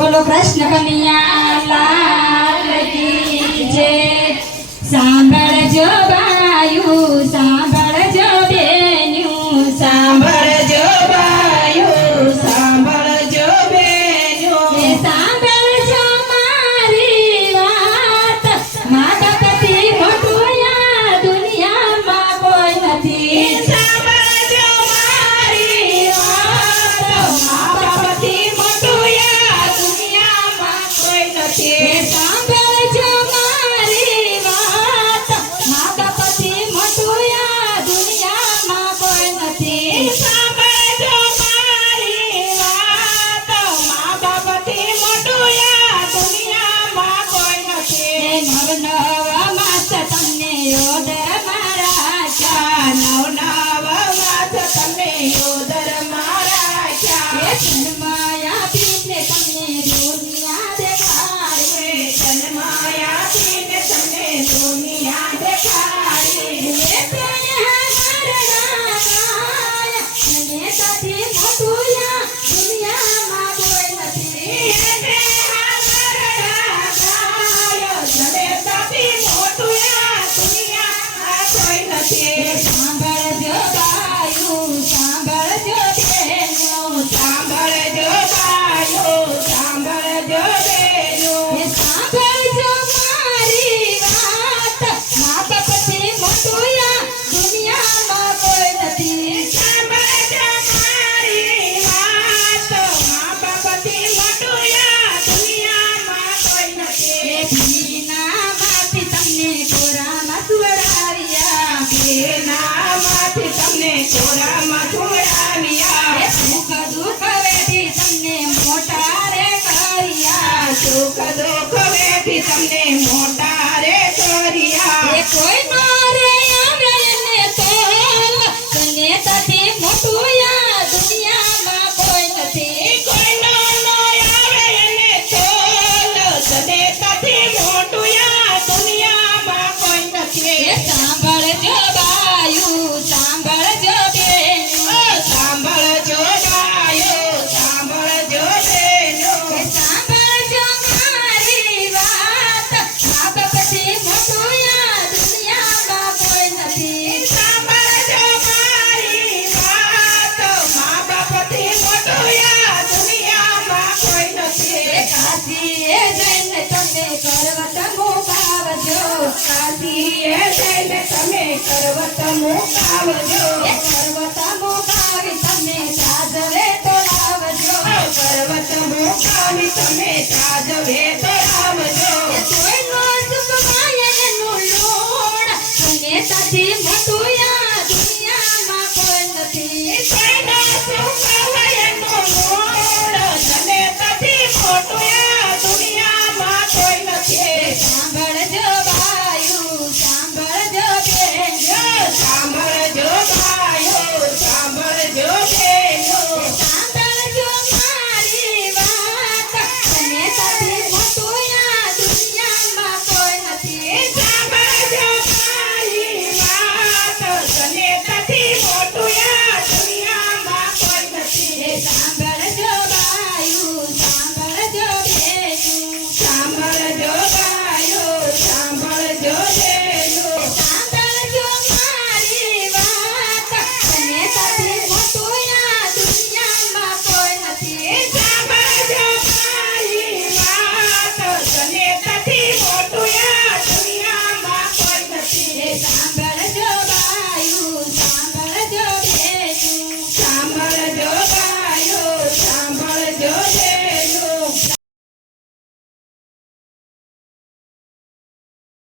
बोलो कृष्ण कन्हैया लाल की जय। सांभळजो बायु सांभळजो बेन्यू सांभळजो बायु सांभळजो बेन्यू सांभळजो मारी वात माता पति मोटું या દુનિયામાં કોઈ નથી। सांभळजो मारी वात माता पति મોટું या દુનિયામાં કોઈ નથી। सांभळजो मारी वात माता पति મોટું या દુનિયામાં કોઈ નથી। सांभळजो मारी वात माता पति મોટું या દુનિયામાં કોઈ નથી। નવ નવ માસ તમને યોદર મારા ચા નવ નવ માસ તમને યોદર મારા ચા જન્માયા પીને તમને દુનિયા દેખાડે જન્માયા પીને તમને દુનિયા દેખાડે સાથી મોટું યા દુનિયામાં કોઈ નથી। सांभळजो बायु सांभळजो बेन्यू सांभळजो बायु सांभळजो बेन्यू सांभळजो मारी वात माता पति મોટું या દુનિયામાં કોઈ નથી। सांभळजो मारी वात माता पति મોટું या દુનિયામાં કોઈ નથી। ભીનામાંથી તમને કોરામાં સુવડાવ્યા ભીનામાંથી તમને કોરામાં સુવડાવ્યા સુખ દુઃખ વેઠી તમને મોટા રે કર્યા સુખ દુઃખ વેઠી તમને મોટા રે કર્યા કોઈ નો રે આવે એને તોલ તને તાથી મોટું યા દુનિયામાં કોઈ નથી। કોઈ નો આવે એને તોલ તને તાથી મોટું યા દુનિયામાં કોઈ નથી। सांभळजो बायु सांभळजो बेन्यू सांभळजो बायु सांभळजो बेन्यू सांभळजो मारी वात माता पति મોટું या દુનિયામાં કોઈ નથી। सांभळजो मारी वात माता पति મોટું या દુનિયામાં કોઈ નથી। કાશીએ જઈને તમે કરવત મુકાવજો કાશીએ જઈને તમે કરવત મુકાવજો કરવત મુકાવી તમે સાજવે તો લાવજો કરવત મુકાવી તમે સાજવે તો લાવજો